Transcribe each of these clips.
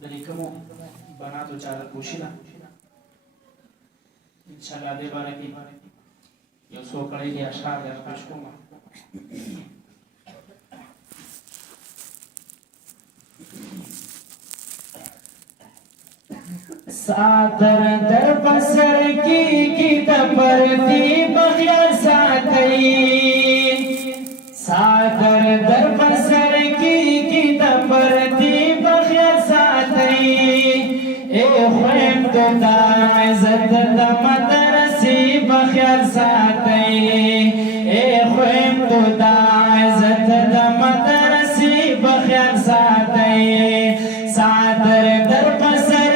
د لیکمو بناتو چاره کوشي ده انشاءالله دې باره کې یو څو کړی دي اشعار در پیش کوم ساتر در بسر کی د پردی بخیال ساتئی ساتر در بسر کی د پردی بخیال ساتئی اے خویم تو دا عزت د مدرسی بخیال ساتئی اے خویم تو دا عزت د مدرسی بخیال ساتئی ساتر در بسر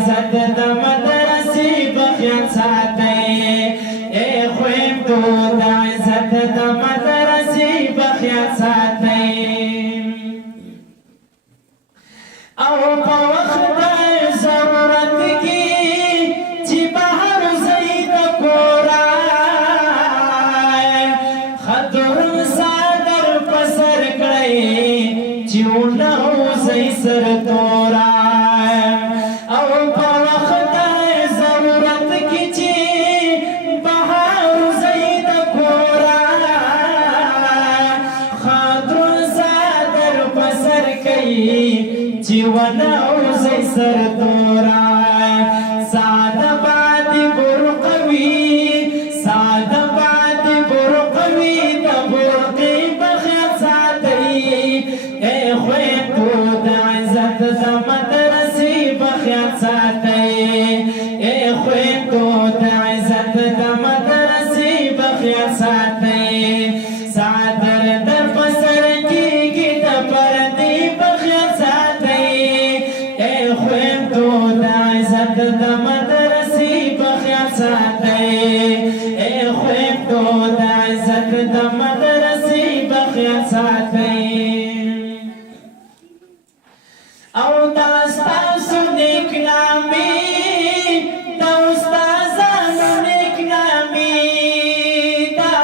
عزت او په وخت د ضرورت کې چې بهر ځئ د کوره خطر څادر په سر کړئ چې ونه وځئ سرتوره او په وخت د ضرورت کې چې بهر ځئ د کوره خطر څادر په سر کوي چې ونه وځئ سرتوره ساده باد برقوي ساده باد برقوي د برقې بخیت ساتئ ای خویندو د عزت د مدرسې بخیت ساتئ ای خویندو د عزت د مدرسې بخیت ساتئ څادر در په سر کېږي د پردې بخیت ساتئ ای خویندو د عزت د مدرسې بخیت ساتئ ای خویندو د عزت د مدرسې بخیت ساتئ او دا ستاسو نیک نامي د استادانو نیک نامي دا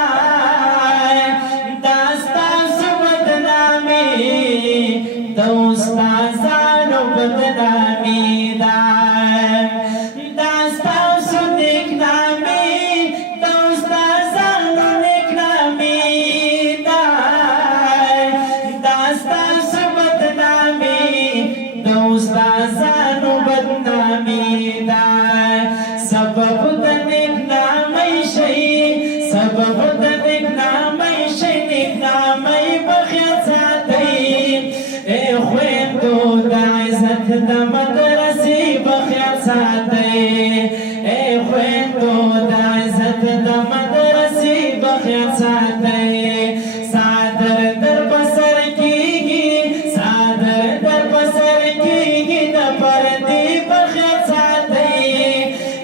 ستاسو بدنامي د استادانو بدنامي دا ستاسو نیک نامي د استادانو نیک نامي دا ستاسو بدنامي د استادانو بدنامي سبب د نیک نامۍ شي سبب د نیک نامۍ شي نیک نامۍ بخیت ساتئ ای خویندو د عزت د مدرسې بخیت ساتئ ای خویندو د عزت د مدرسې بخیت ساتئ څادر در په سر کېږي څادر در په سر کېږي د پردې بخیت ساتئ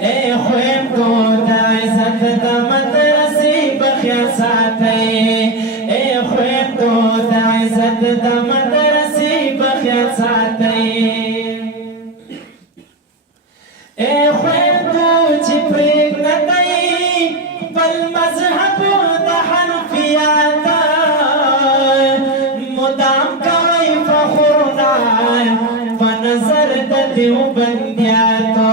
ای خویندو د عزت د مدرسې بخیت ساتئ ای خویندو د عزت د مدرسې بخیت ساتئ ای خویندو چې پرېږدئ خپل مذهب د حنفیات مدام کوئ فخرونه په نظر د دیوبندیانو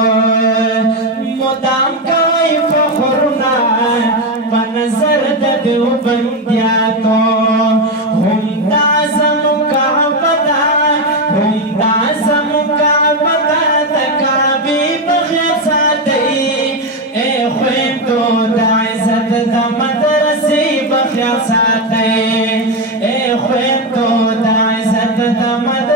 مدام کوئ فخرونه په نظر د دیوبندیانو هم دا زموږ کعبه ده هم دا زموږ کعبه ده د کعبې بخیت ساتئ ای خویندو د عزت د مدرسې بخیت ساتئ ای خویندو د عزت د مدرسې